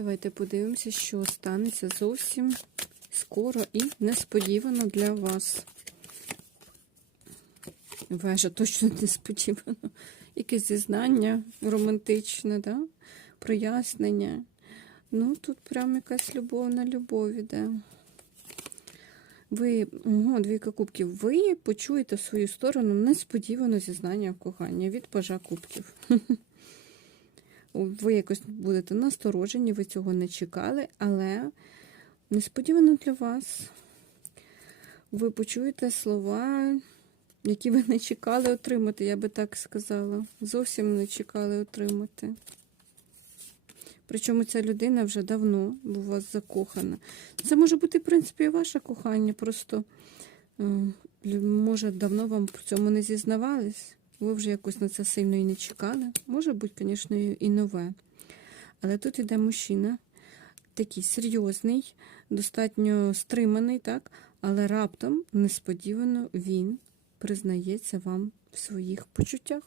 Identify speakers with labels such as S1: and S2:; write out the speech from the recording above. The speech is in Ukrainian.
S1: Давайте подивимося, що станеться зовсім скоро і несподівано для вас. Вежа точно несподівано. Якесь зізнання романтичне, да? прояснення. Ну, тут прям якась любов на любов іде. Ви, ого, двійка кубків, ви почуєте свою сторону несподівано зізнання в коханні від пажа кубків. Ви якось будете насторожені, ви цього не чекали, але несподівано для вас ви почуєте слова, які ви не чекали отримати, я би так сказала. Зовсім не чекали отримати. Причому ця людина вже давно у вас закохана. Це може бути, в принципі, і ваше кохання, просто е, може давно вам в цьому не зізнавались. Ви вже якось на це сильно і не чекали. Може бути, звісно, і нове. Але тут іде мужчина, такий серйозний, достатньо стриманий, так? але раптом несподівано він признається вам в своїх почуттях.